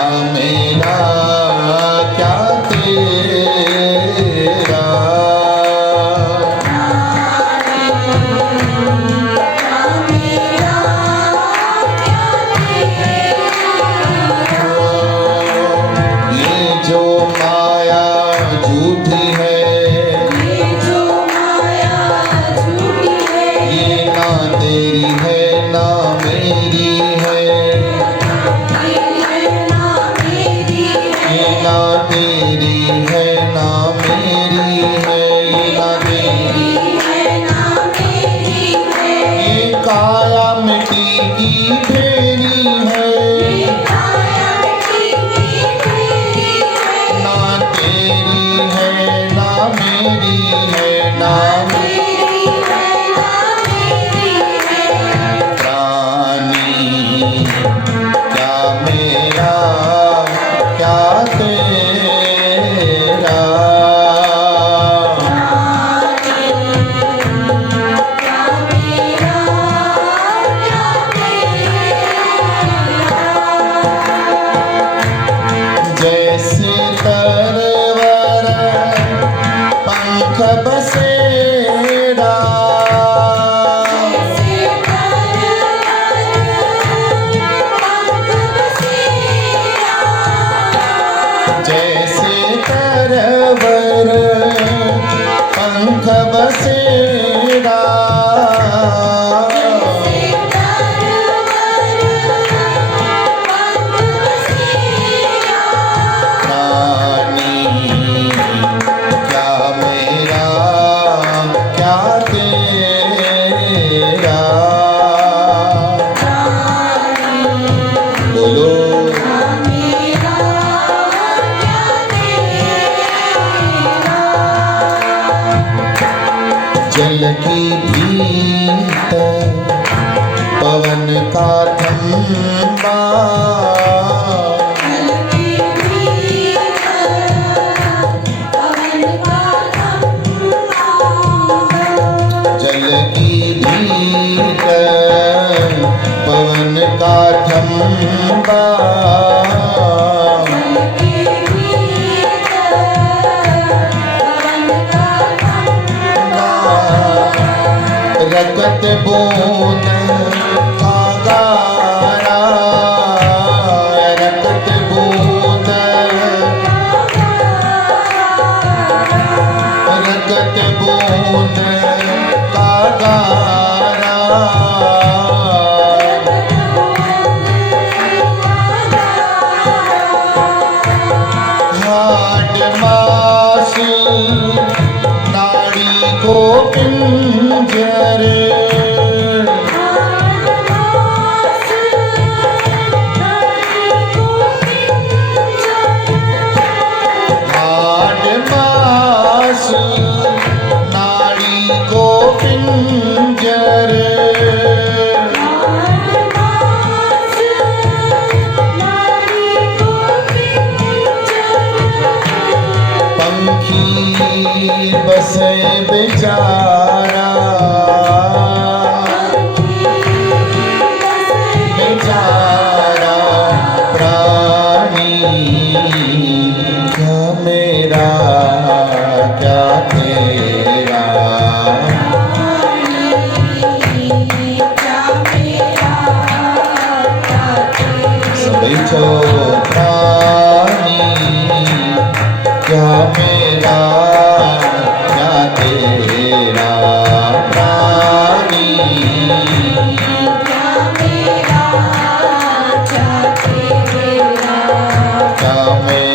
क्या मेरा क्या तेरा। ये जो माया झूठी है, ये ना तेरी है ना मेरी है, ये ना तेरी है ना मेरी है, ये ना तेरी ये काया मिट्टी की ढेरी है, ना तेरी है ना मेरी है, ना प्राणी क्या मेरा क्या तेरा। जैसे तरवर पंख बसेरा, जैसे तरवर पंख बसेरा, प्राणी क्या मेरा क्या तेरा। बोलो जल की भीतर पवन का थंबा, जल की भीतर पवन का थंबा, रगत बूंद का गारा, रगत बूंद, रगत बूंद का गारा, हाड मांस नाड़ी को पिंजर, हाड मांस नाड़ी को पिंजर, पंखी बसे बेचारा, बेचारा प्राणी क्या मेरा क्या तेरा। सभी छो प्राणी क्या मेरा क्या तेरा, प्राणी क्या मेरा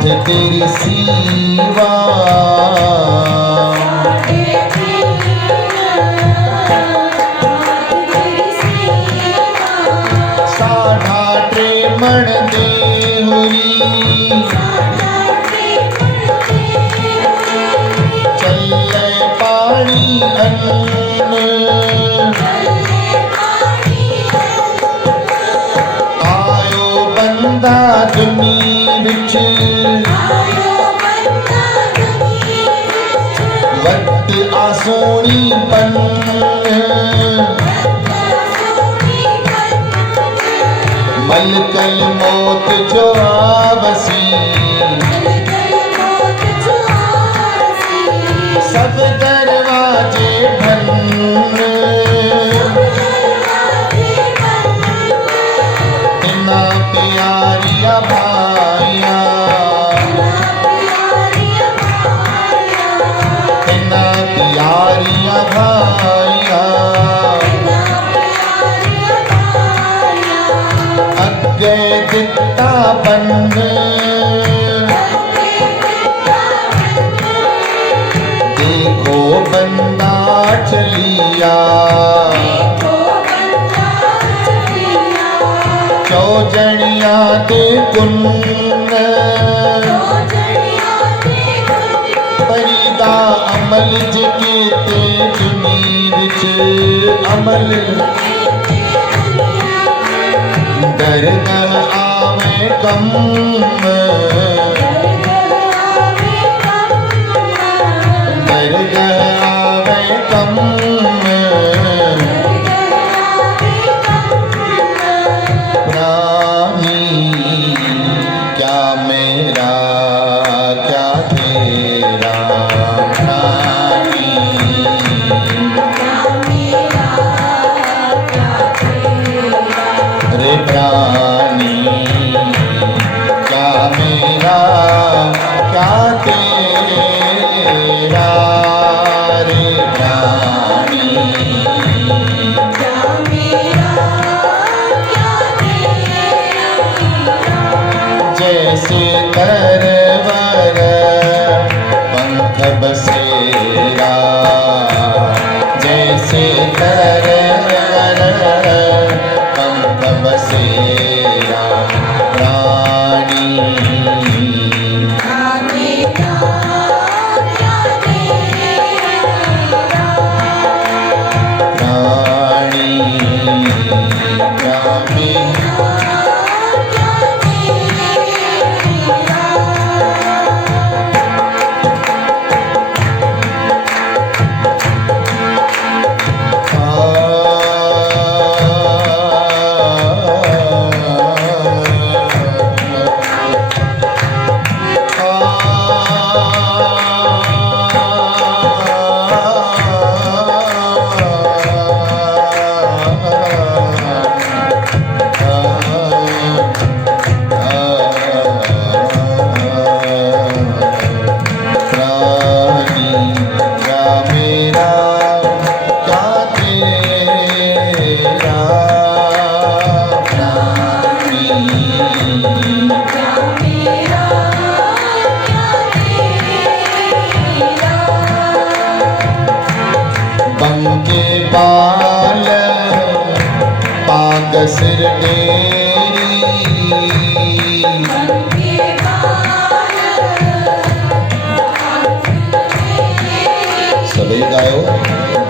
साथ तेरी सीवा साढ़ा ट्रेमण देवरी चले पानी अन्न आयो बंदा दुनी बिच वक्त आसोनी पन मलकल मौत जो आवसी सब दरवाजे बंद इना प्यारिया भाइया इना प्यारिया भाइया अगे दिता बंद देखो बंदा चलिया चौजनिया दे कुन फरीदा अमल जिके ते जुनीद च अमल दरगाह आवे कम दरगाह आवे कम प्राणी क्या मेरा क्या तेरा प्राणी रे प्राणी क्या मेरा क्या तेरा रे प्राणी जैसे तरवर पंख बसेरा जैसे तरवर पंख बसेरा प्राणी प्राणी प्राणी बंके बाल पाग सिर तेरी सभी गायो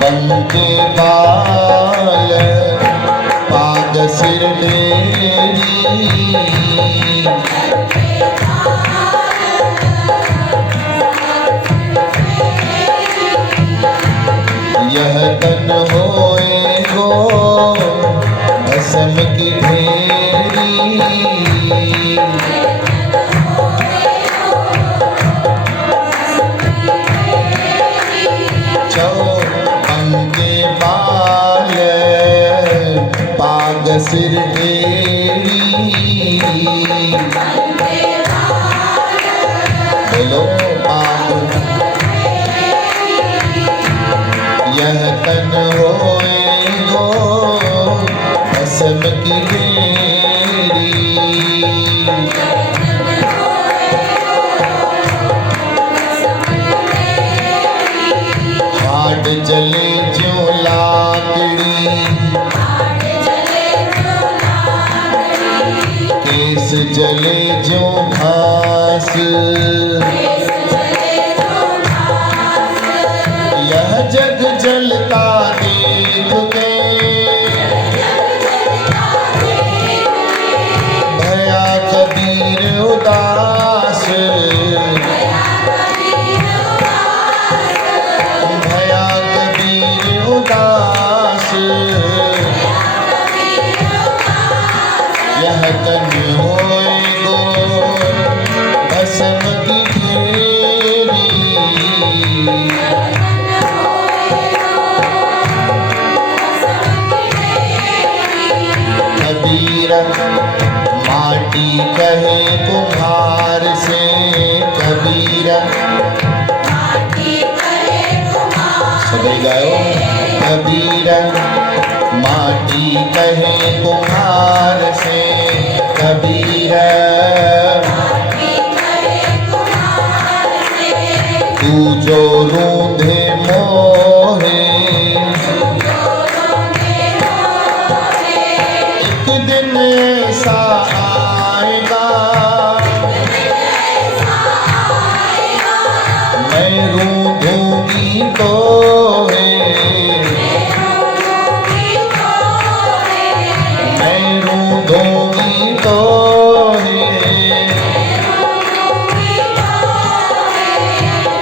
बंके बाल पाग सिर तेरी यह तन होए गो भस्म की ढेरी चौबंके बाल पाग सिर ढेरी बोलो पाग यह तन होए गो भस्म की ढेरी केस जले जो घास, यह जग जलता देख के भया कबीर उदास, भया कबीर उदास। यह तन होए गो भस्म की ढेरी, कबीर माटी कहे कुम्हार से, कबीर सभी गायो। कबीर माटी कहे कुम्हार से, कबीर तू जो रूंधे मोहे, एक दिन ऐसा आएगा मैं रूंधूंगी तो मैं रूंधूंगी तो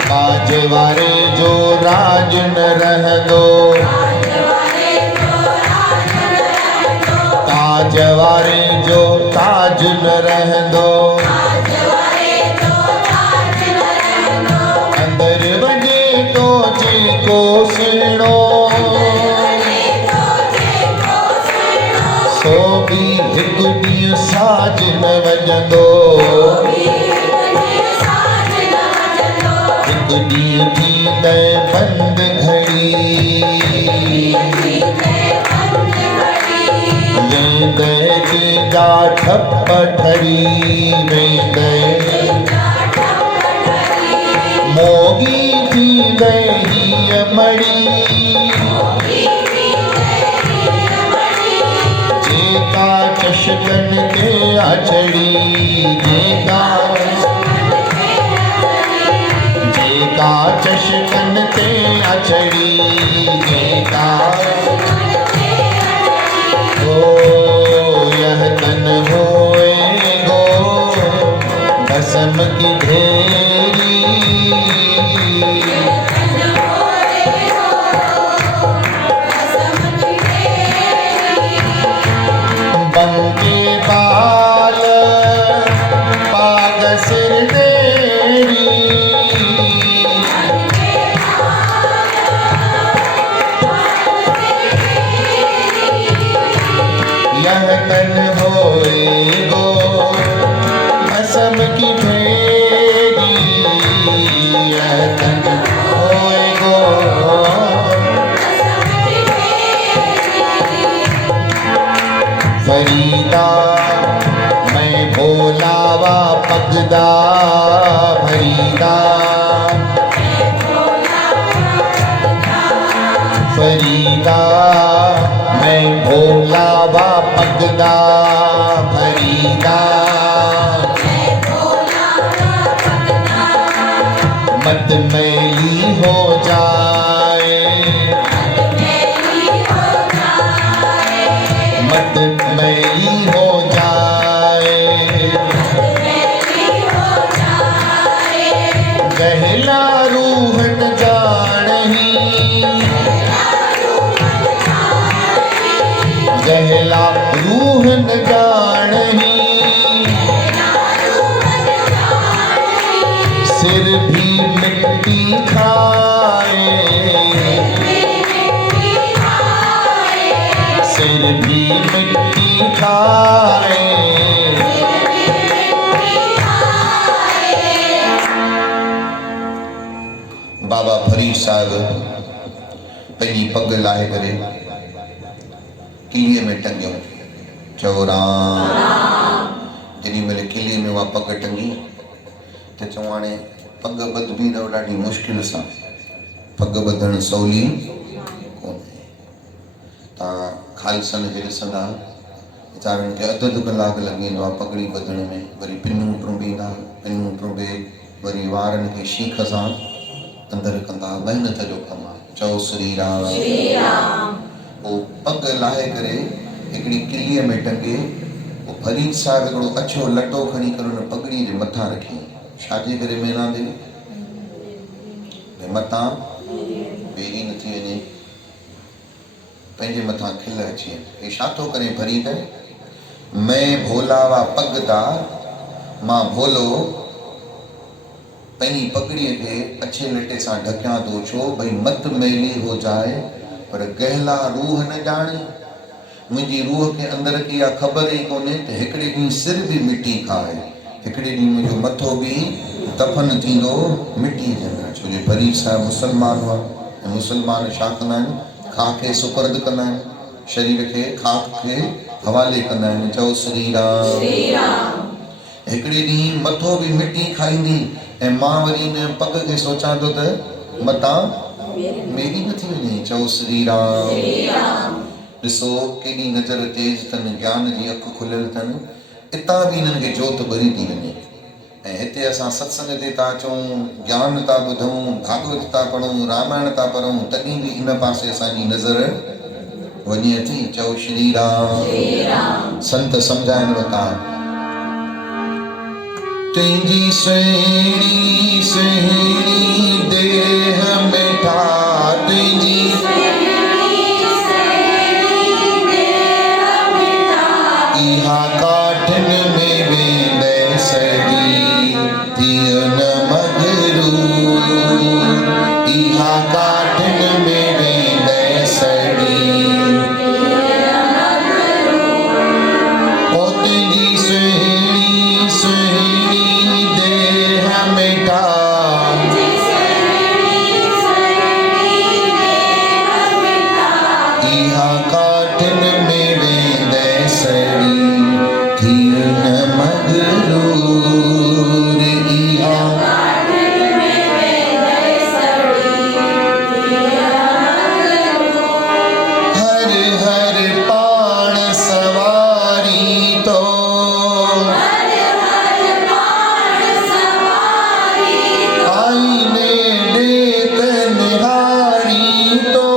बाजवारे जो राज न रह दो, ताजवारे जो ताज न रह दो, अंदर बजे तो जे को सुनो, सो भी हिकु ॾींहुं साज न वॼंदो, हिकु ॾींहुं थींदे बंद घड़ी, वेंदे जा ठप ठरी, वेंदे मोगी थींदे हीअ मड़ी, जेका चशकन ते अचड़ी, जेका चशकन ते अचड़ी, जेका ओ यह तन होए गो भस्म की ढेरी, बंके बाल पाग सिर तेरी, यह तन होए गो भस्म की ढेरी, यह तन होए गो फरीदा मैं भोलावा पगदा, फरीदा फरीदा मैं भोलावा पगदा, फरीदा मत मैली हो जाए, मत मैली हो जाए, गहला रूहन जानही, गहला रूहन जानही, सिर भी मिट्टी खाए, सिर भी मिट्टी खाए। बाबा फरीद साहब पंहिंजी पग लाहे करे किलीअ में टंगियो, चओ राम। जेॾी महिल किलीअ में उहा पग टंगी त चऊं हाणे पग ॿधबी त ॾाढी मुश्किल सां, पग ॿधणु सवली कोन्हे। तव्हां खालसन खे ॾिसंदा वीचारनि खे अधु कलाक लॻी वेंदो आहे पगड़ी ॿधण में, वरी पिनूं टुंबींदा, पिनूं टुंबे वरी वारनि खे शीख सां अंदरि कंदा, महिनत जो कमु आहे। चओ श्री राम। पोइ पग लाहे करे हिकिड़ी किलीअ में टंगे, पोइ फरीद साहिब हिकिड़ो अछो लटो खणी करे हुन पगड़ीअ जे मथां रखी, छाजे करे मेना दे मथां बेरी न थी वञे, पंहिंजे मथां खिल अची वञे। हे छा थो करे फरीद? मैं भोलावा पगदार, मां भोलो पंहिंजी पगड़ीअ खे अछे लटे सां ढकियां थो, छो भई मत मैली हो जाए पर गहला रूह न ॼाणे। मुंहिंजी रूह खे अंदरि की आहे ख़बर ई कोन्हे त हिकिड़े ॾींहुं सिर बि मिटी खाए, हिकिड़े ॾींहुं मुंहिंजो मथो बि दफ़न थींदो मिटीअ जे अंदरि। छो जो फरीद साहिब मुस्लमान हुआ ऐं मुस्लमान छा कंदा आहिनि? खाक खे सुपर्द कंदा आहिनि, शरीर खे खाक खे हवाले कंदा आहिनि। चओ श्री राम। हिकिड़े ॾींहुं मथो बि मिटी खाईंदी ऐं मां वरी हिन पग खे सोचां थो त मतां मेरी न थी वञे। चओ श्री राम। ॾिसो केॾी नज़र तेज़ अथनि, ज्ञान जी अखि खुलियल अथनि, हितां बि हिननि खे जोत भरी थी वञे। ऐं हिते असां सत्संग ते था अचूं, ज्ञान था ॿुधूं, भागवत था पढ़ूं, रामायण था पढ़ूं, तॾहिं बि इन पासे असांजी नज़र वञे थी। चओ श्री राम। संत सम्झाइनि वता, तुंहिंजी सुहिणी सुहिणी देह मिठा, तुंहिंजी इहा काठिन में वेंदे सड़ी थियो न मगरूर, इहा काठिन में वेंदे सड़ी ओ तुंहिंजी सुहिणी सुहिणी देह मिठा, इहा काठिन में वेंदे सड़ी थियो न मगरूर, इहा हर हर पाण सवारी तो, आईने देख निहारी तो,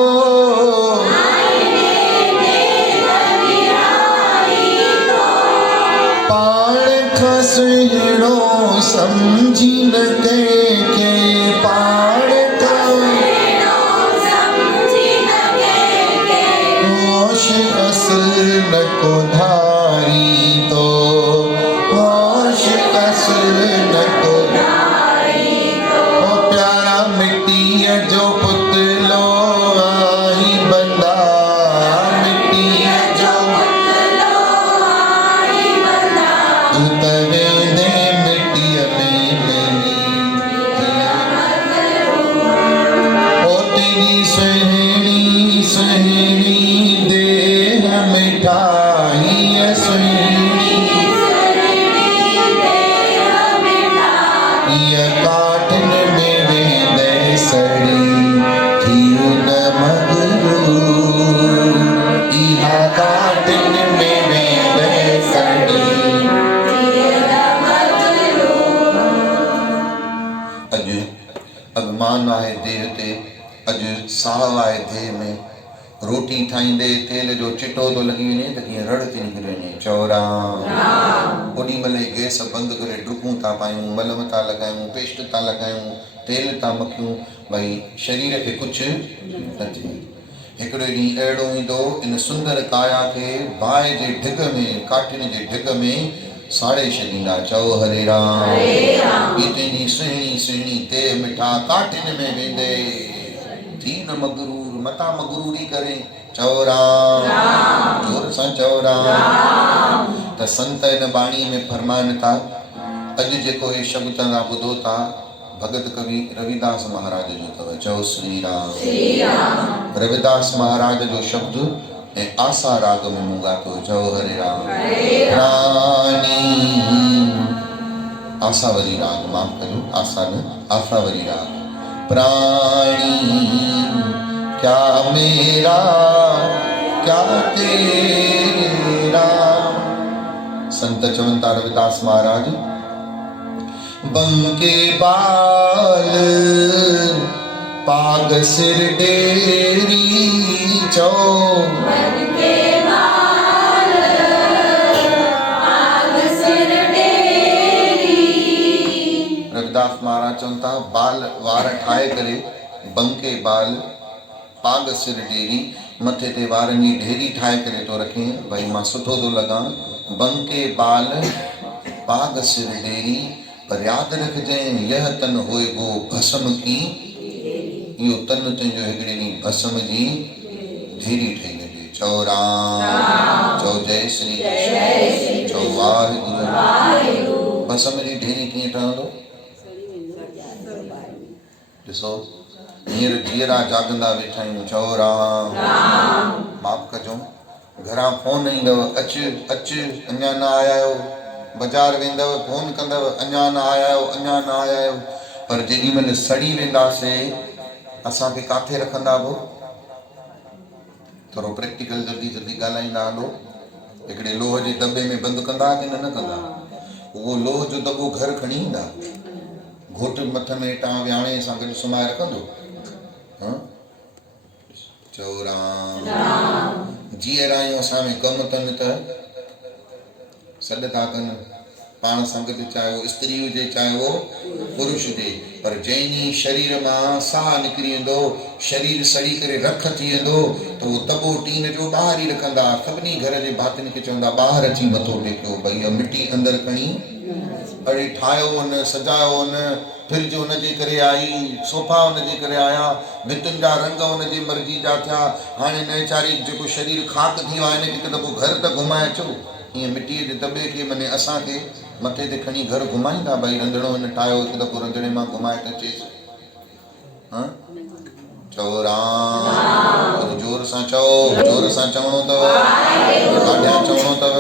पाण खां सुहिणो समझी न कंहिंखे, पाण खां होश असुर न को धारी तो, होश असुर न को ओ प्यारा मिट्टीअ जो पुतलो आई बंदा, मिट्टीअ जो तू त वेंदे मिट्टीअ में मिली, ओ तुंहिंजी सुहिणी सुहिणी देह मिठा, हीअ सुहिणी हीअ काठिन में वेंदे सड़ी थियो न मगरूर, इहा काठिन में वेंदे सड़ी। अॼु अभिमान आहे देह ते, अॼु साह आहे देह में, रोटी ठाहींदे तेल जो चिटो थो लॻी वञे त कीअं रड़ थी निकिरी वञे। चओ राम। ओॾी महिल ई गैस बंदि करे डुकूं था पायूं, मलम था लॻायूं, पेस्ट था लॻायूं, तेल था मखियूं, भई शरीर खे कुझु न थिए। हिकिड़ो ॾींहुं अहिड़ो ईंदो इन सुंदर काया खे बाहि जे ढिग में, काठिन जे ढिग में साड़े छॾींदा। चओ हरे राम। ये तुंहिंजी सुहिणी सुहिणी देह मिठा काठिन में वेंदे थी न मगरूर, मता मगरूरी करे। चओ राम। जोर सां चओ राम। त संत इन बाणी में फरमाइनि था, अॼु जेको हे शब्द तव्हां ॿुधो था भगत कवि रविदास महाराज जो अथव। चओ श्री राम। रविदास महाराज जो शब्द ऐं आसा राग में मूं ॻातो। चओ हरे राम। रानी आसावरी राग, माफ़ करो, आसा न, आसावरी राग। प्राणी क्या मेरा क्या तेरा। संत चवंता रविदास महाराज बंके बाल पाग सिर डेरी चो। बंके बाल पाग सिर डेरी। रविदास महाराज चवंता बाल वार ठाए करे बंके बाल पाग सिर डेरी, मथे ते वारनि जी ढेरी ठाए करे तो रखे भाई मां सुठो तो लगा। बंके बाल पाग सिर डेरी, पर याद रखजें यह तन होए गो भस्म की। यो तन तुंहिंजो हिकिड़े ॾींहुं भस्म जी ढेरी ठही वेंदी। चओ राम, चओ जय श्री कृष्ण, चओ वाहिगुरु। भस्म जी ढेरी कीअं ठहंदो? ॾिसो हींअर जीअरा जागंदा वेठा आहियूं। चओ राम, माफ़ कजो घरां फोन ईंदव, अचु अचु अञा न आया आहियो। बाज़ारि वेंदव फोन कंदव, अञा न आया आहियो, अञा न आया आहियो। पर जेॾी महिल सड़ी वेंदासीं असांखे काथे रखंदा हो? थोरो प्रैक्टिकल जल्दी जल्दी ॻाल्हाईंदा हलो। हिकिड़े लोह जे दॿे में बंदि कंदा की न कंदा? उहो लोह जो दॿो घर खणी ईंदा, घोट मथ में हेठां विहाणे सां गॾु सुम्हाए रखंदो। चओ राम, जीअर आहियूं असां में कमु अथनि त सॾ था कनि पाण सां गॾु, चाहे उहो स्त्री हुजे चाहे उहो पुरुष हुजे। पर जंहिं ॾींहुं शरीर मां साह निकिरी वेंदो, शरीर सड़ी करे रख थी वेंदो, त उहो तॿो टीन जो ॿाहिरि ई रखंदा। सभिनी घर जे भातियुनि खे चवंदा ॿाहिरि अची मथो टेकियो, भई इहा मिटी अंदरि खणी अड़े ठाहियो हुन, सजायो हुन, फ्रिज हुनजे करे आई, सोफा हुनजे करे आया, भितुनि जा रंग हुनजी मर्ज़ी जा थिया। हाणे नएचारी जेको शरीर खाक थी वियो आहे हिनखे हिकु दफ़ो घर त घुमाए अचो। हीअं मिटीअ जे दॿे खे माने असांखे मथे ते खणी घर घुमाईंदा, भई रंधिणो हिन ठाहियो, हिकु दफ़ो रंधिणे मां घुमाए त अचेसि। चओ राम, जोर सां चओ, जोर सां चवणो अथव, ॾाढियां चवणो अथव।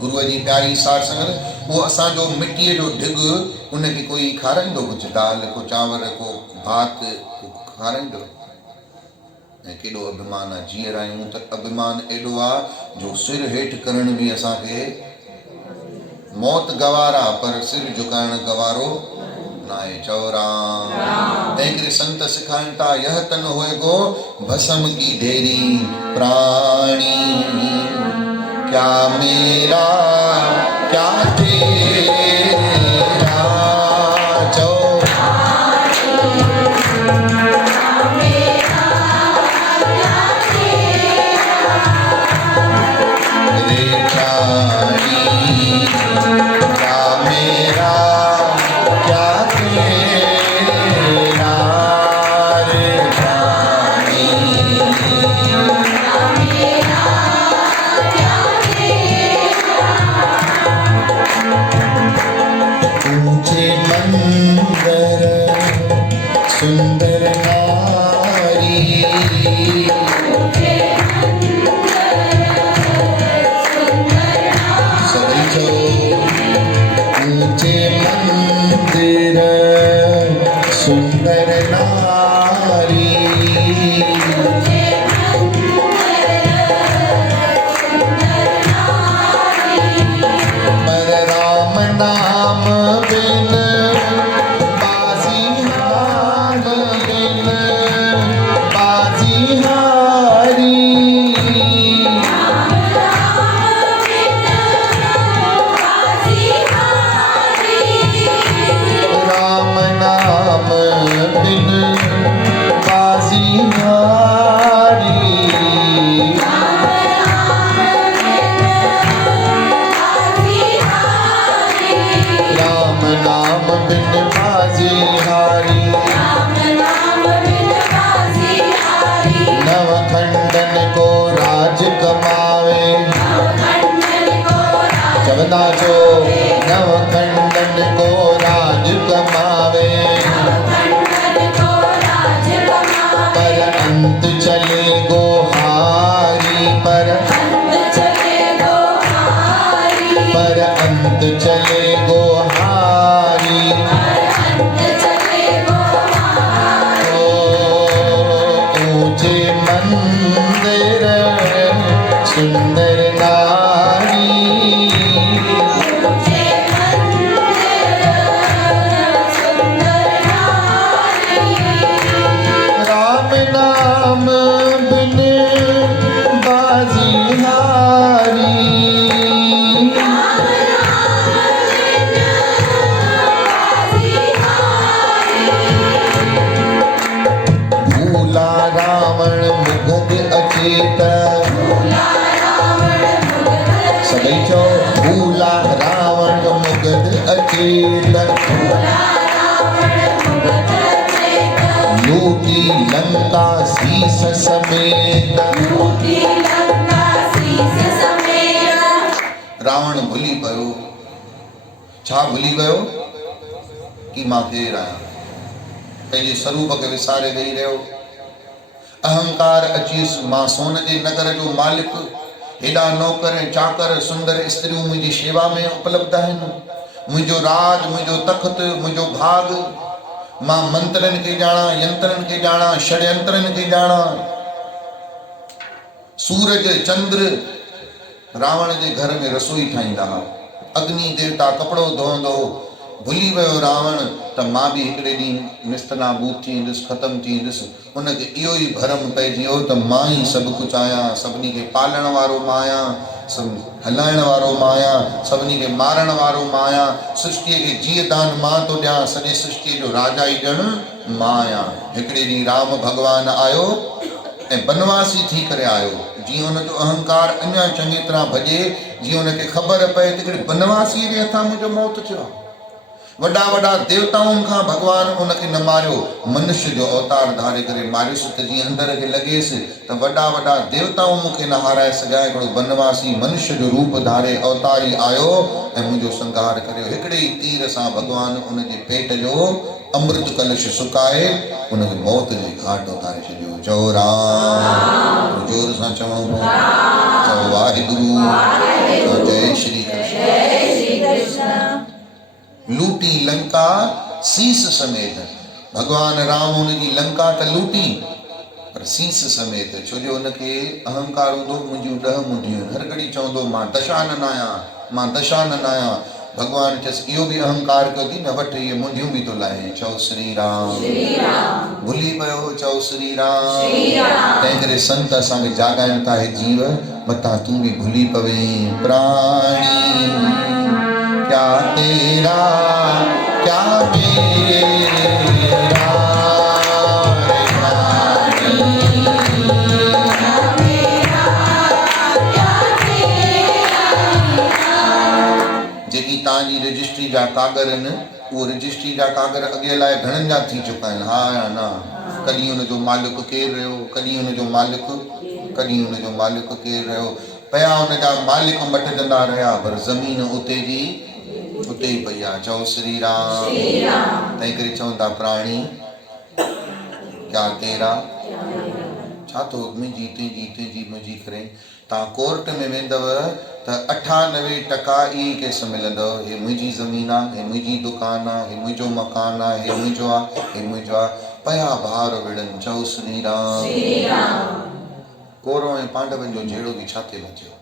गुरुअ जी प्यारी सार संगत, उहो असांजो मिटीअ जो ढिॻ, उनखे कोई खाराईंदो? कुझु दाल, को चांवर, को भात खाराईंदो? ऐं केॾो अभिमान आहे। जीअर आहियूं त अभिमान एॾो आहे जो सिर हेठि करण बि असांखे मौत गवारा, पर सिर झुकाइण गवारो न आहे। चओ राम। तंहिं करे संत सिखाइनि था यह तन होए गो भस्म की ढेरी प्राणी, क्या मेरा क्या तेरा। चो रे प्राणी, क्या मेरा क्या तेरा। रे प्राणी मंदर सुंदर नारी, सभी चो ऊंचे मंदिर सुंदर नारी। पर राम नाम बिन बाजी हार बिन बाजी हारी। राम नाम बिन बाजी हारी। राम नाम बिन बाजी हारी। नव खंडन को राज कमावे, चवंदा जो नव खंडन को राज कमावे। पर अंत चले गो हारी, पर अंत चले गो हारी। भई चओ भूला रावण मुगद अचेत लूटी लंका शीस समेत रावण भुली पयो छा भुली गयो कि मां केर आहियां पंहिंजे स्वरूप खे विसारे वेही रहियो अहंकार अचीस मां सोन जे नगर जो मालिक हेॾा नौकर ऐं चाकर सुंदर स्त्रियूं मुंहिंजी शेवा में उपलब्ध आहिनि मुंहिंजो राज मुंहिंजो तख़्त मुंहिंजो भाग मां मंत्रनि खे ॼाणा यंत्रनि खे ॼाणा षड्यंत्रनि खे ॼाणा सूरज चंद्र रावण जे घर में रसोई ठाहींदा अग्नि देवता कपिड़ो धोअंदो भुली वियो रावण त मां बि हिकिड़े ॾींहुं निस्तनाबूत थी ईंदुसि ख़तमु थी ईंदुसि उनखे इहो ई भरम पइजी वियो त मां ई सभु कुझु आहियां सभिनी खे पालण वारो मां आहियां सभु हलाइण वारो मां आहियां सभिनी खे मारण वारो मां आहियां सृष्टिअ खे जीअदान मां थो ॾियां सॼे सृष्टिअ जो राजा ई ॼण मां आहियां हिकिड़े ॾींहुं राम भॻवानु आयो ऐं बनवासी थी करे आयो जीअं हुनजो अहंकार अञा चङी तरह भॼे जीअं हुनखे ख़बर पए त हिकिड़े बनवासीअ जे हथां मुंहिंजो मौत थियो आहे वॾा वॾा देवताउनि खां भॻवानु उनखे न मारियो मनुष्य जो अवतार धारे करे मारियुसि त जीअं अंदर खे लॻेसि त वॾा वॾा देवताऊं मूंखे न हाराए सघिया हिकिड़ो बनवासी मनुष्य जो रूप धारे अवतारी आयो ऐं मुंहिंजो संहार करियो हिकिड़े ई तीर सां भॻवानु उनजे पेट जो अमृत कलश सुकाए उनखे मौत जे घाट उतारे छॾियो चओ राम जोर सां चवणो चओ वाहिगुरु जय श्री कृष्ण लूटी लंका शीस समेत भगवान राम उनजी लंका त लूटी पर शीस समेत छो जो उनखे अहंकार हूंदो मुंहिंजूं 10 मुंडियूं हर घड़ी चवंदो मां दशानन आहियां भगवान चयसि इहो बि अहंकार कयो थी न वटि इहे मुंडियूं बि थो लाहे चओ श्री राम भुली पियो चओ श्री राम तंहिं करे संत असांखे जाॻाइनि था हे जीव मतां तूं बि भुली पवे प्राणी क्या तेरा क्या मेरा जेकी तव्हांजी रजिस्ट्री जा कागर आहिनि उहो रजिस्ट्री जा कागर अॻे लाइ घणनि जा थी चुका आहिनि हा या न कॾहिं हुनजो मालिक केरु रहियो कॾहिं हुनजो मालिक केरु रहियो पिया हुनजा मालिक मटिजंदा रहिया पर ज़मीन उते ई पई आहे चओ श्री राम तंहिं करे चवंदा प्राणी क्या तेरा छा थो मुंहिंजी तुंहिंजी मुंहिंजी करे तव्हां कोर्ट में वेंदव त 98% ई केस मिलंदव हे मुंहिंजी ज़मीन आहे हे मुंहिंजी दुकान आहे हे मुंहिंजो मकान आहे हे मुंहिंजो आहे पया भार विड़नि चओ श्री राम कौरव ऐं पांडवनि जो जहिड़ो बि छा थिए बचियो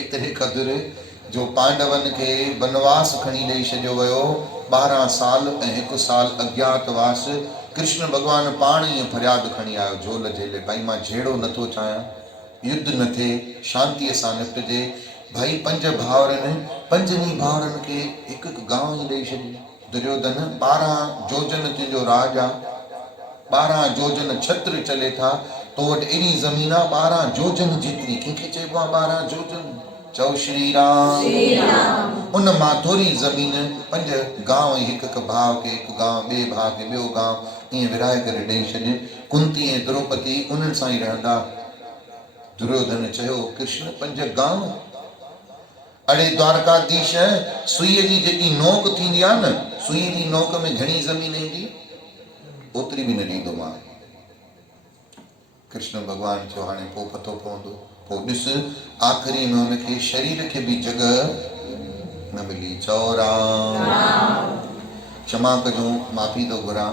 एतिरे क़दुरु जो पांडवनि खे बनवास खणी ॾेई छॾियो वियो 12 साल ऐं 1 साल अज्ञातवास कृष्ण भॻवानु पाण ई फरियाद खणी आयो झोल झेले भाई मां जहिड़ो नथो चाहियां युद्ध न थिए शांतीअ सां निपटजे भाई 5 भाउर आहिनि 5 भाउरनि खे हिकु गांव ई ॾेई छॾियो दुर्योधन 12 जोजन तुंहिंजो राज आहे 12 जोजन छत्र चले था तो वटि एॾी ज़मीन आहे 12 जोजन जेतिरी कंहिंखे चइबो आहे 12 जोजन चओ श्री राम उन मां थोरी ज़मीन 5 गांव हिकु भाउ खे हिकु गांव ॿिए भाउ खे ॿियो गांव ईअं विराए करे ॾेई छॾे कुंती ऐं द्रौपदी उन्हनि सां ई रहंदा दुर्योधन चयो कृष्ण 5 गांव अड़े द्वारकाधीश सुईअ जी जेकी नोक थींदी आहे न सुईअ जी नोक में घणी ज़मीन ईंदी ओतिरी बि न ॾींदो मां कृष्ण भॻवान चयो हाणे पोइ पतो पवंदो पोइ ॾिस आख़िरी में हुनखे शरीर खे बि जॻह न मिली चओ राम क्षमा कजो माफ़ी थो घुरां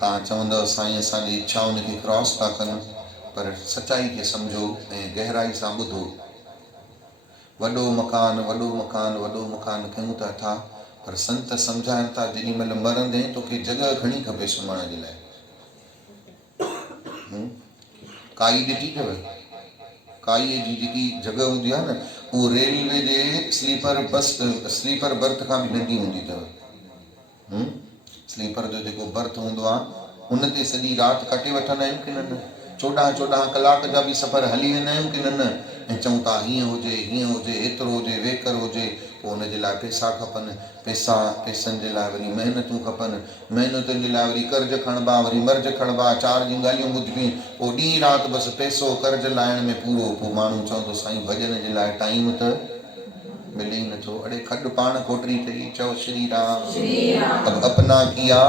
तव्हां चवंदव साईं असांजी इच्छाउनि खे क्रॉस था कनि पर सचाई खे सम्झो ऐं गहराई सां ॿुधो वॾो मकान कयूं था था पर संत सम्झाइनि था जेॾी महिल मरंदे तोखे जॻह घणी खपे सुम्हण जे लाइ काई ॾिठी अथव काईअ जी जेकी जॻह हूंदी आहे न उहो रेलवे जे स्लीपर बर्थ खां बि नंढी हूंदी अथव स्लीपर जो जेको बर्थ हूंदो आहे उन ते सॼी राति कटे वठंदा आहियूं की न 14 कलाक जा बि सफ़र हली वेंदा आहियूं की न ऐं चऊं था हीअं हुजे एतिरो हुजे वेकर हुजे पोइ हुनजे लाइ पैसा खपनि पैसनि जे लाइ वरी महिनतूं खपनि महिनतुनि जे लाइ वरी कर्ज़ खणिबा वरी मर्ज़ खणिबा 4 ॾींहं ॻाल्हियूं ॿुधबियूं पोइ ॾींहुं राति बसि पैसो कर्ज़ लाहिण में पूरो पोइ माण्हू चवंदो साईं भॼन जे लाइ टाइम त मिले ई नथो अड़े खॾु पाण खोटरी अथई चओ श्री राम अब अपना किया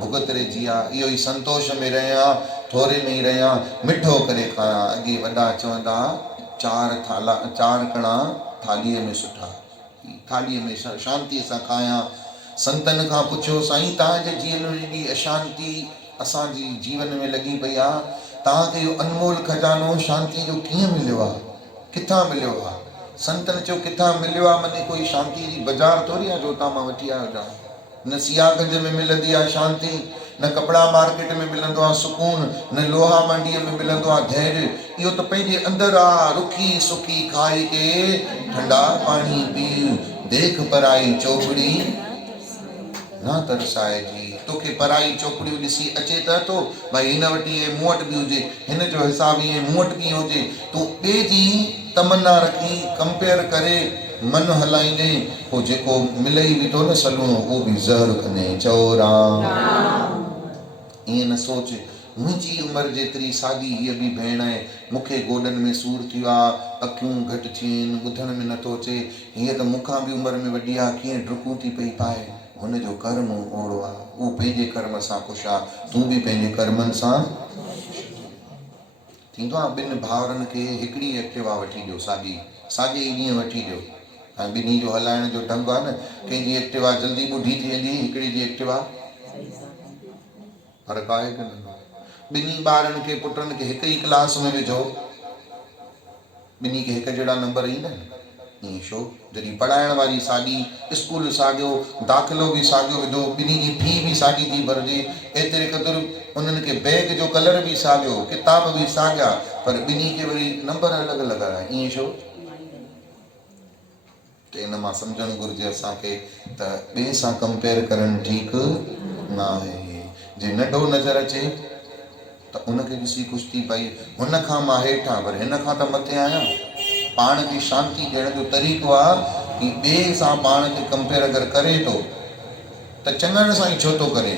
भुगत रे जिया इहो ई संतोष में रहिया थोरे में ई रहिया मिठो करे खाया अॻे वॾा चवंदा 4 कणा थालीअ में सुठा थालीअ में शांतीअ सां खाया संतनि खां पुछियो साईं तव्हांजे जीवन में एॾी अशांती असांजी जीवन में लॻी पई आहे तव्हांखे इहो अनमोल खजानो शांती जो कीअं मिलियो आहे किथां मिलियो आहे संतनि चयो किथां मिलियो आहे मने कोई शांतीअ जी बाज़ार थोरी आहे जो तव्हां मां वठी आयो हुजां न सियागंज में मिलंदी आहे शांती न कपिड़ा मार्केट में मिलंदो आहे सुकून न लोहा मंडीअ में मिलंदो आहे धैर्य इहो त पंहिंजे अंदरि आहे रुखी सुखी खाई के ठंडा पाणी पी देख पराई चौपड़ी ना तरसाए जी तोखे पराई चौपड़ियूं ॾिसी अचे त थो भई हिन वटि ईअं मूं वटि बि हुजे हिन जो हिसाब ईअं मूं वटि बि हुजे तूं ॿिए जी तमन्ना रखी कंपेयर करे मन हलाईंदे पोइ जेको मिले ई बि थो न सलूणो उहो बि ज़हर कंदे चओ राम ईअं न सोच मुंहिंजी उमिरि जेतिरी साॻी हीअ बि भेण आहे मूंखे गोॾनि में सूरु थियो आहे अखियूं घटि थियूं आहिनि ॿुधण में नथो अचे हीअं त मूंखां बि उमिरि में वॾी आहे कीअं डुकूं थी पई पाए हुनजो कर्म ओड़ो आहे उहो पंहिंजे कर्म सां ख़ुशि आहे तूं बि पंहिंजे कर्मनि सां थींदो आहे ॿिनि भाउरनि खे हिकिड़ी एक्टिवा वठी ॾियो साॻे ई ॾींहुं वठी ॾियो ऐं ॿिन्ही जो हलाइण जो ढंग आहे न कंहिंजी एक्टिवा जल्दी ॿुधी थी वेंदी हिकिड़ी जी एक्टिवा फ़र्क़ु आहे की न ॿिन्ही ॿारनि खे पुटनि खे हिक ई क्लास में विझो ॿिन्ही खे हिकु जहिड़ा नंबर ईंदा आहिनि ईअं छो जॾहिं पढ़ाइण वारी साॻी स्कूल साॻियो दाख़िलो बि साॻियो विधो ॿिन्ही जी फी बि साॻी थी भरिजे एतिरे क़दुरु उन्हनि खे बैग जो कलर बि साॻियो किताब बि साॻिया पर ॿिन्ही खे वरी नंबर अलॻि अलॻि आया ईअं छो त इन मां सम्झणु घुरिजे असांखे त ॿिए सां कंपेयर करणु ठीकु न आहे जे नंढो नज़र अचे त उनखे ॾिसी ख़ुशि थी पई हुन खां मां हेठां पर हिन खां त मथे आहियां पाण खे शांती ॾियण जो तरीक़ो आहे कि ॿिए सां पाण खे कंपेयर अगरि करे थो त चङनि सां ई छो थो करे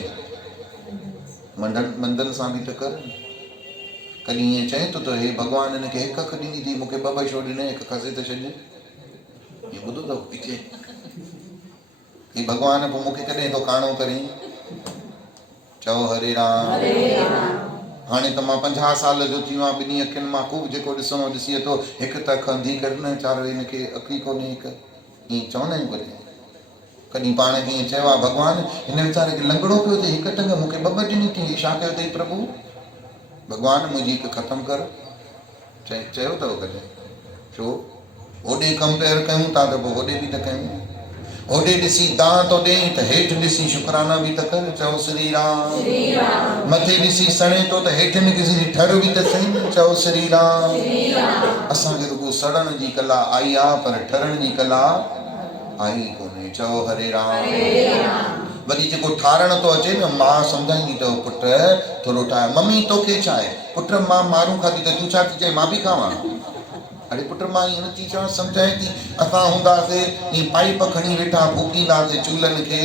मंदनि सां बि त कर कॾहिं ईअं चए थो त हे भॻवान हिनखे हिकु अखि ॾिनी थी मूंखे ॿ छो ॾिनई हिकु खसे त छॾे ईअं ॿुधो अथव पीछे ही भॻवान पोइ मूंखे कॾहिं थो काणो करे चओ हरे राम हाणे त मां 50 साल जो थी वियो आहियां ॿिन्ही अखियुनि मां ख़ूब जेको ॾिसणो ॾिसी वठो हिकु त अखि अंधी कर न चारो हिनखे अखि कोन्हे हिकु ईअं चवंदा आहियूं कॾहिं कॾहिं पाण खे ईअं चयो आहे भॻवान हिन वीचारे खे लंगड़ो कयो अथई हिकु टंग मूंखे ॿ ॾिनी थी छा कयो अथई प्रभु भॻवान मुंहिंजी हिकु ख़तमु कर चयो अथव कॾहिं छो होॾे कंपेयर कयूं था त पोइ होॾे बि त कयूं होॾे ॾिसी दां थो ॾेई त हेठि ॾिसी शुकराना बि त कर चओ श्री राम मथे ॾिसी सणे थो त हेठि ॾिसी ठर बि त सही चओ श्री राम असांखे रुॻो सड़ण जी कला आई आहे पर ठरण जी कला आई कोन्हे चओ हरे राम वरी जेको ठारण थो अचे न मां सम्झाईंदी अथव पुट थोरो ठाहे मम्मी तोखे छा आहे पुट मां मारूं खाधी त तूं छा थी चए मां बि खावां अरे पुट मां ईअं नथी चवां सम्झाए थी असां हूंदासीं ईअं पाइप खणी वेठा फूकींदासीं चूल्हनि खे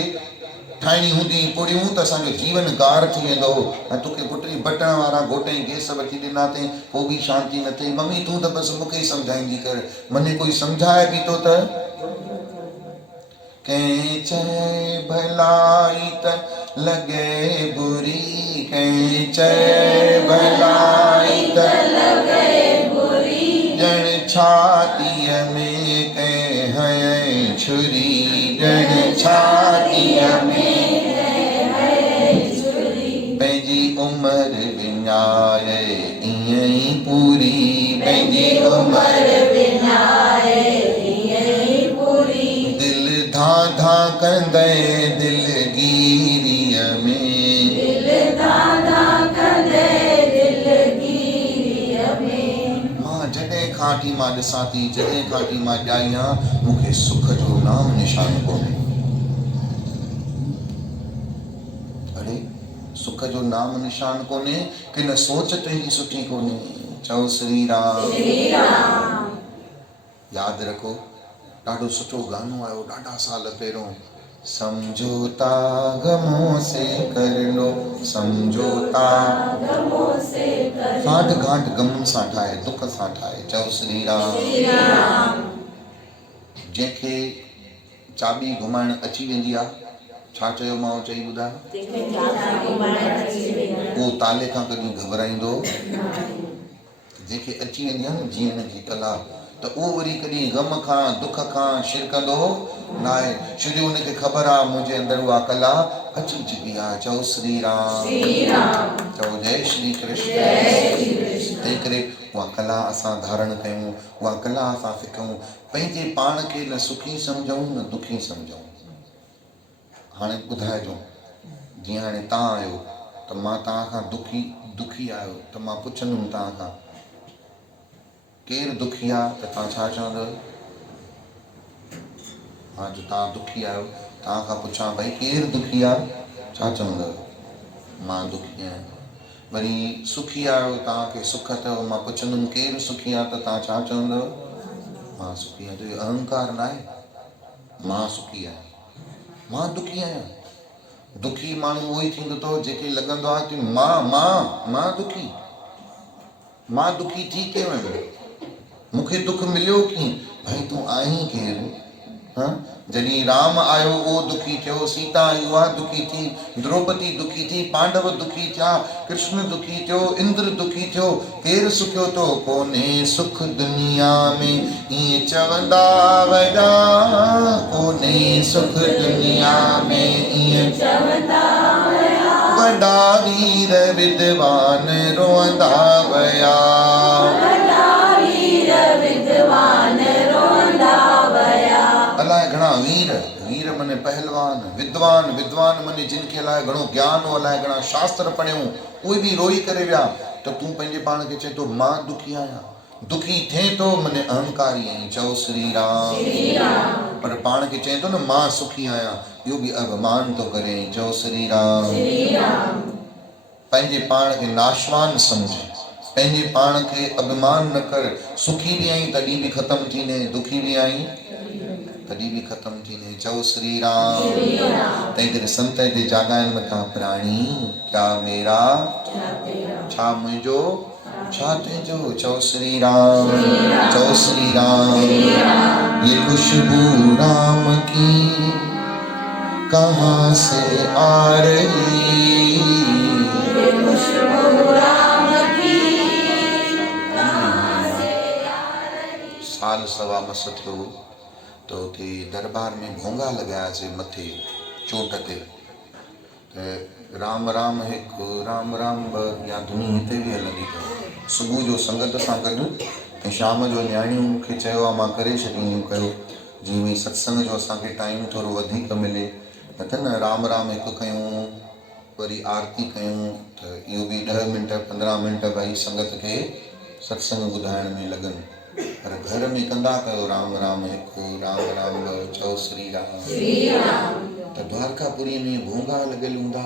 ठाहिणी हूंदी पुड़ियूं त असांजो जीवन गार थी वेंदो ऐं तोखे पुट बटण वारा घोटई गैस वठी ॾिना अथई पोइ बि शांती न थिए मम्मी तूं त बसि मूंखे ई सम्झाईंदी कर मने कोई सम्झाए बि थो त कंहिं चए भलाई त लॻे बुरी कंहिं चए भलाई त लॻे बुरी ॼण छातीअ में कंहिं हयईं छुरी ॼण छातीअ में पंहिंजी उमिरि विञाए ईअं ई पूरी पंहिंजी उमिरि विञाए ईअं ई पूरी दिल धां धां कंदे दिलगीरीअ में दिल धां धां कंदे दिलगीरीअ में मां जॾहिं खां मां ॾिसां थी जॾहिं खां मां ॼाईयां मूंखे सुख जो नाम निशान कोन्हे अड़े सुख जो नाम निशान कोने कि न सोच तुंहिंजी सुठी कोने। चओ श्री राम। यादि रखो ॾाढो सुठो गानो आयो ॾाढा साल पहिरियों। समझोता गमों से कर लो, समझोता घाट घाट गम सां ठाहे, दुख सां ठाहे। चओ श्री राम। जंहिंखे चाबी घुमाइण अची वेंदी आहे, छा चयो मां चई ॿुधायो, उहो ताले खां कॾहिं घबराईंदो। जंहिंखे अची वेंदी आहे न जीअण जी कला, त उहो वरी कॾहिं गम खां दुख खां शिरकंदो न आहे, छो उनखे ख़बर आहे मुंहिंजे अंदरि उहा कला अची चुकी आहे। चओ श्री राम। चओ जय श्री कृष्ण। तंहिं करे उहा कला असां धारण कयूं, उहा कला असां सिखूं, पंहिंजे पाण खे न सुखी सम्झूं न दुखी सम्झूं। हाणे ॿुधाइजो, जीअं हाणे तव्हां आहियो त मां तव्हां खां दुखी आहियो त मां पुछंदुमि तव्हां खां केरु दुखी आहे त तव्हां छा चवंदव? हा, जो तव्हां दुखी आहियो तव्हां खां पुछां भई केरु दुखी आहे, छा चवंदव? मां दुखी आहियां। वरी सुखी आहियो, तव्हांखे सुख अथव, मां पुछंदुमि केरु सुखी आहे त तव्हां छा चवंदव? मां सुखी आहियां। जो अहंकार न आहे, मां सुखी आहियां, मां दुखी आहियां। दुखी माण्हू उहो ई थींदो अथव जंहिंखे लॻंदो आहे कि मां दुखी थी कीअं वियो, मूंखे दुख मिलियो कीअं? भाई तूं आहीं केरु? जॾहिं राम आयो उहो दुखी थियो, सीता आई उहा दुखी थी, द्रौपदी दुखी थी, पांडव दुखी थिया, कृष्ण दुखी थियो, इंद्र दुखी थियो। केरु सुखियो थो कोन्हे सुख दुनिया में, ईअं चवंदा वॾा कोन्हे सुख दुनिया में, ईअं चवंदा वॾा वीर विद्वान रोअंदा वया। अलाए घणा वीर मने पहलवान, विद्वान मने जिनखे अलाए घणो ज्ञान हो, अलाए घणा शास्त्र पढ़ियूं, उहे बि रोई करे विया। त तूं पंहिंजे पाण खे चए थो मां दुखी आहियां, दुखी थिए थो मने अहंकारी आहीं। चओ श्री राम। पर पाण खे चए थो न मां सुखी आहियां, इहो बि अभिमान थो करे। चओ श्री राम। पंहिंजे पाण खे नाशवान सम्झ, पंहिंजे पाण खे अभिमान न कर। सुखी बि आहीं तॾहिं बि ख़तमु थींदे, दुखी बि आहीं तॾहिं बि ख़तमु थींदे। चओ श्री राम। तंहिं करे संत हिते जाॻाइनि मथां प्राणी क्या मेरा, छा मुंहिंजो छा तुंहिंजो। चओ श्री राम। चओ श्री राम। ये खुशबू राम की कहाँ से आ रही, साल सवा मस थियो त उते दरबार में भोंगा लॻायासीं मथे चोट ते। त राम राम हिकु, राम राम ॿ, या धुनी हिते बि हलंदी अथव। सुबुह जो संगत सां गॾु ऐं शाम जो न्याणियूं मूंखे चयो आहे मां करे छॾींदियूं कयो, जीअं भई सत्संग जो असांखे टाइम थोरो वधीक मिले। न त न राम राम हिकु कयूं, वरी आरती कयूं, त इहो बि 10 मिंट 15 मिंट भई संगत खे सत्संग ॿुधाइण में लॻनि। पर घर में कंदा कयो राम राम हिकु, राम राम ॿ, चओ श्री राम। त द्वारकापुरी में भोंगा लॻियल हूंदा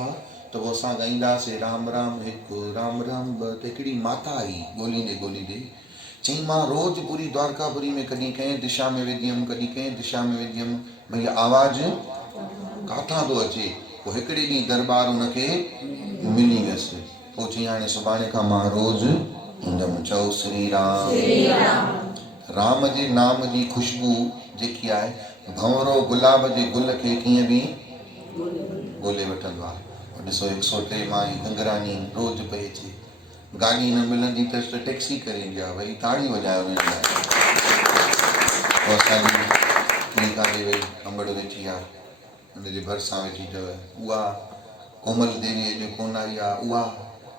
त पोइ असां ॻाईंदासीं राम राम हिकु, राम राम ॿ। त हिकिड़ी माता आई ॻोल्हींदे चई मां रोज़ु पूरी द्वारकापुरी में कॾहिं कंहिं दिशा में वेंदी हुअमि, कॾहिं कंहिं दिशा में वेंदी हुअमि, भई आवाज़ु किथां थो अचे। पोइ हिकिड़े ॾींहुं दरबार हुनखे मिली वियसि। पोइ चई हाणे सुभाणे खां मां रोज़ु ईंदमि। चओ श्री राम। राम जे नाम जी खुशबू जेकी आहे, भंवरो गुलाब जे गुल खे कीअं बि ॻोल्हे वठंदो आहे। ॾिसो 103 मां ई गंगरानी रोज़ पई अचे, गाॾी न मिलंदी त टैक्सी करे ईंदी आहे, भई ताड़ी वॼायो हुननि लाइ। पोइ असांजी ॿी काॾे वई अंबड़ वेठी आहे, हुनजे भरिसां वेठी अथव उहा कोमल देवी अॼु कोन आई आहे, उहा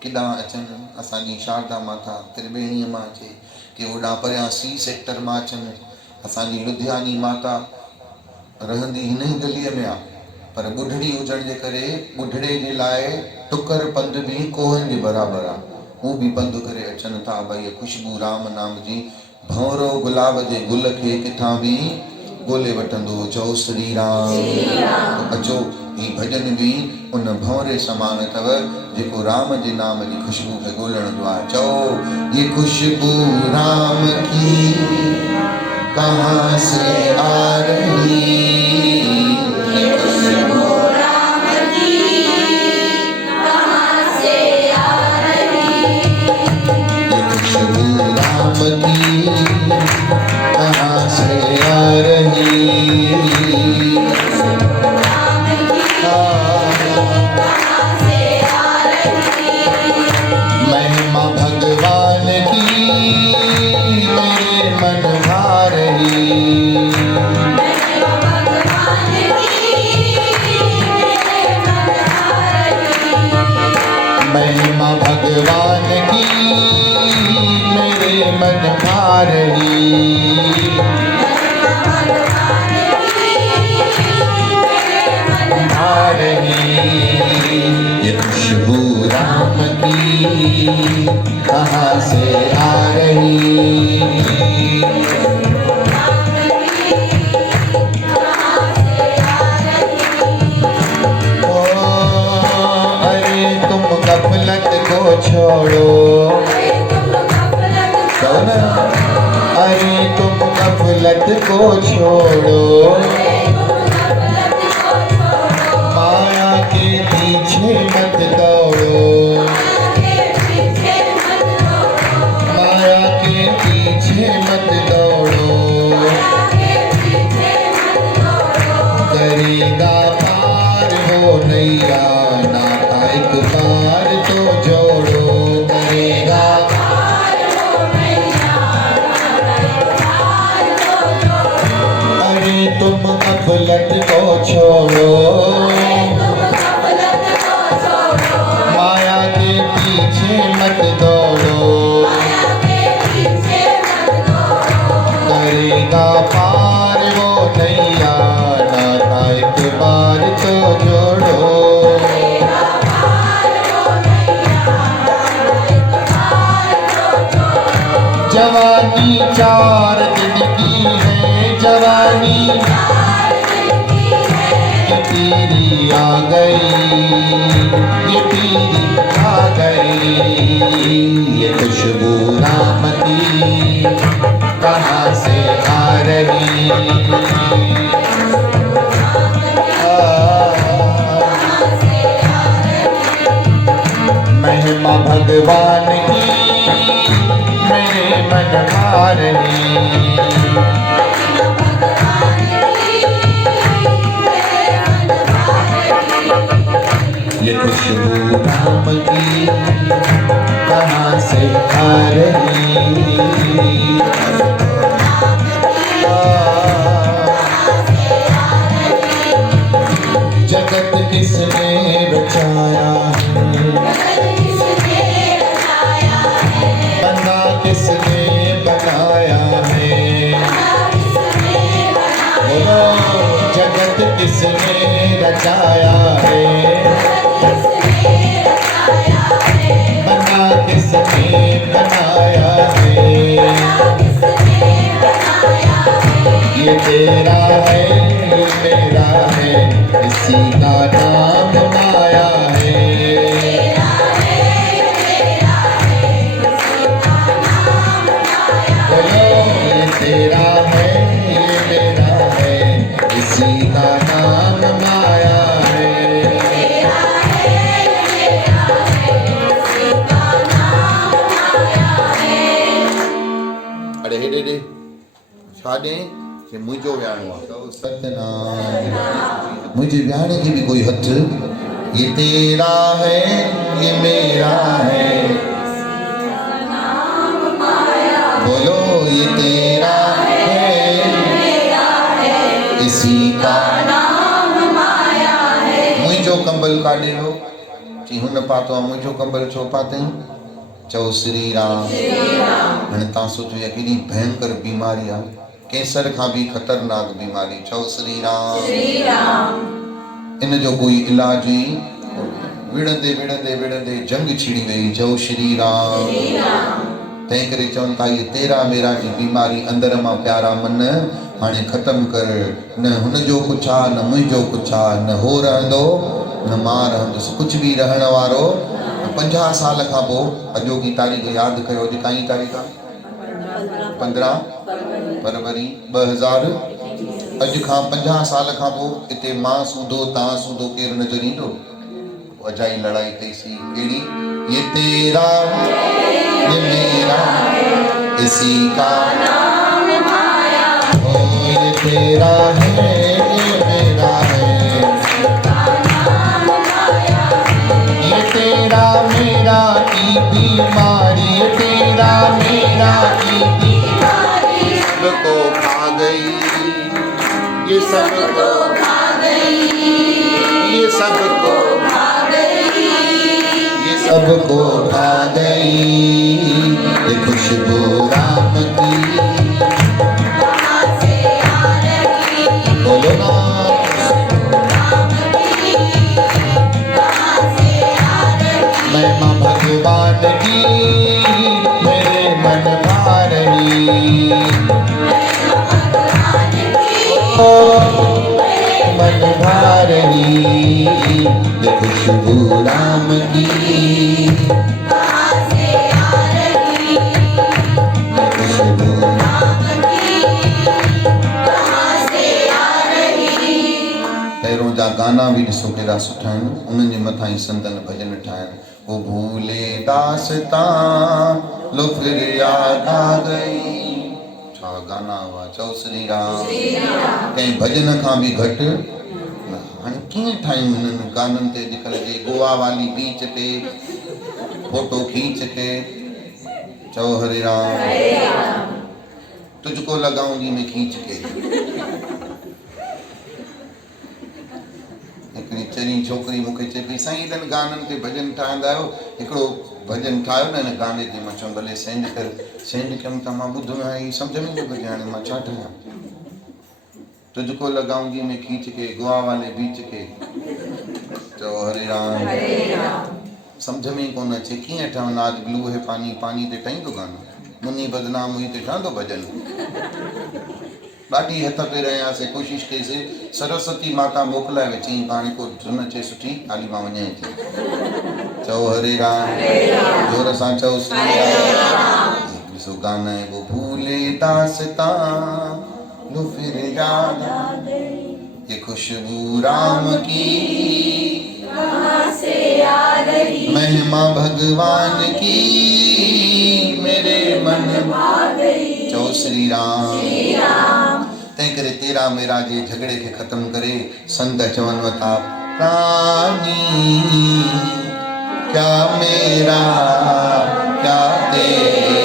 केॾां अचनि असांजी शारदा माता त्रिवेणीअ मां अचे, के होॾां परियां C सेक्टर मां अचनि। असांजी लुधियानी माता रहंदी हिन ई गलीअ में आहे, पर ॿुढड़ी हुजण जे करे ॿुढड़े जे लाइ टुकर पंधु बि कोहनि जे बराबरि आहे, हू बि पंधु करे अचनि था। भई खुशबू राम नाम जी, भंवरो गुलाब जे गुल खे किथां बि ॻोल्हे वठंदो। चओ श्री राम। अचो ही भजन भी उन भंवरे समान अथव जेको राम जे नाम जी खुशबू खे ॻोल्हण जो आहे। चओ ये खुशबू राम की कहाँ से आ रही, ये खुशबू राम की कहाँ से आ रही, ये खुशबू राम की कहाँ से आ रही, महिमा भगवान की मेरे मन भा रही, महिमा भगवान की मेरे मन भा रही, भा रही। ये खुशबू राम की कहाँ से आ रही, ओ अरे तुम गफलत को छोड़ो, अरे तुम गफलत को छोड़ो, माया के पीछे मत दौड़ो, माया के पीछे मत दौड़ो, करेगा पार हो नैया नाता एक बार तो जोड़ो, करेगा अरे तुम गफलत को छोड़ो, माया के पीछे मत दौड़ो, करेगा पार वो नैया नाता एक बार तो जोड़ो। जवानी 4 दिन की है, जवानी ये पीरी आ गई, ये पीरी आ गई, ये खुशबू राम की कहाँ से आ रही, महिमा भगवान की मेरे मन भा रही, ये खुशबू राम की कहाँ से आ रही, जगत किसने रचाया है, बना किसने बनाया है, बोलो जगत किसने रचाया है, बना किसने बनाया है, ये तेरा है ये मेरा है, इसी का नाम माया है, बोलो ये तेरा है ये मेरा है, इसी का नाम माया है। अरे हेॾे ॾे छा ॾे कि मुंहिंजो विहाणो आहे, चओ सतनाम। मुंहिंजे विहाणे खे बि कोई हथ, ये तेरा है ये मेरा है, बोलो ये तेरा है इसी का नाम माया है। मुंहिंजो कंबल काॾे वियो, चई हुन पातो आहे, मुंहिंजो कंबल छो पातई, चओ श्री राम। हाणे तव्हां सोचो इहा केॾी भयंकर बीमारी आहे, कैंसर खां भी खतरनाक बीमारी, चओ श्री राम। इन जो कोई इलाज ही विड़ंदे विड़ंदे विड़ंदे जंग छिड़ी वई, चओ श्री राम। तंहिं करे चवनि था ये तेरा मेरा जी बीमारी अंदर मां प्यारा मन हाणे ख़त्म कर, न हुनजो कुझु आहे न मुंहिंजो कुझु आहे, न हो रहंदो न मां रहंदुसि, कुझु बि रहण वारो 50 साल खां पोइ अॼोकी तारीख़ यादि कयो। अॼु काई तारीख़ आहे? 15 फरवरी 2000। अॼु खां 50 साल खां पोइ हिते मां सूधो तव्हां सूधो केरु नज़र ईंदो? अजाई लड़ाई कईसीं कहिड़ी, ये तेरा ये मेरा इसी का नाम माया, ओ ये तेरा है ये मेरा है, ये तेरा मेरा की बीमारी, ये तेरा मेरा की बीमारी सबको खा गई, ये सबको खा गई, ये सबको खा गई, ये सबको खा गई, ये खुशबू राम की कहाँ से आ रही, बोलो ना, महिमा भगवान की मेरे मन भा रही, ओ मन भा रही, ये खुशबू राम की कहाँ से आ रही, ये खुशबू राम की कहाँ से आ रही। पहिरों जा गाना भी ॾिसो केॾा सुठा आहिनि, उन्हनि जे मथां ई संतनि भॼन ठाहिया आहिनि। वो भूले दास्तां लो फिर याद आ गई, छा गाना हुआ, चओ श्री राम। कंहिं भॼन खां बि घटि न। हाणे कीअं ठाहियूं हिननि गाननि ते अॼुकल्ह जे गोवा वाली बीच ते फोटो खींच के चओ हरे राम, तुझको लगाऊंगी मैं खींच के। हिकिड़ी चरी छोकिरी मूंखे चए पई, साईं हिननि गाननि ते भॼन ठाहींदा आहियो, हिकिड़ो भॼन ठाहियो न हिन गाने ते। मां चयो भले सेंड कर। सेंड कयमि त मां ॿुधो ऐं सम्झ में न पियो, हाणे मां छा ठाहियां? तुझको लगाऊंगी मैं खींच के, गोवा वाले बीच के, चओ हरे राम। सम्झ में ई कोन अचे कीअं ठहंदो। आज ब्लू है पानी, पानी ते ठहींदो गानो, मुनी बदनाम हुई ते ठहंदो भॼन। ॾाढी हथ पेर हयासीं, कोशिशि कईसीं, सरस्वती माता मोकिलाए वेठी, चई पाण को धुन अचे सुठी, हाली मां वञां थी। चओ हरे राम, जोर सां चओ श्री राम। ॾिसो गाना है, वो भूले दास्तां लो फिर याद आ गई, ये खुशबू राम की कहाँ से आ रही, महिमा भगवान की मेरे मन भा गई, चओ श्री राम। तंहिं करे तेरा मेरा जे झगड़े खे ख़त्म करे संत चवनि था, प्राणी क्या मेरा क्या तेरा,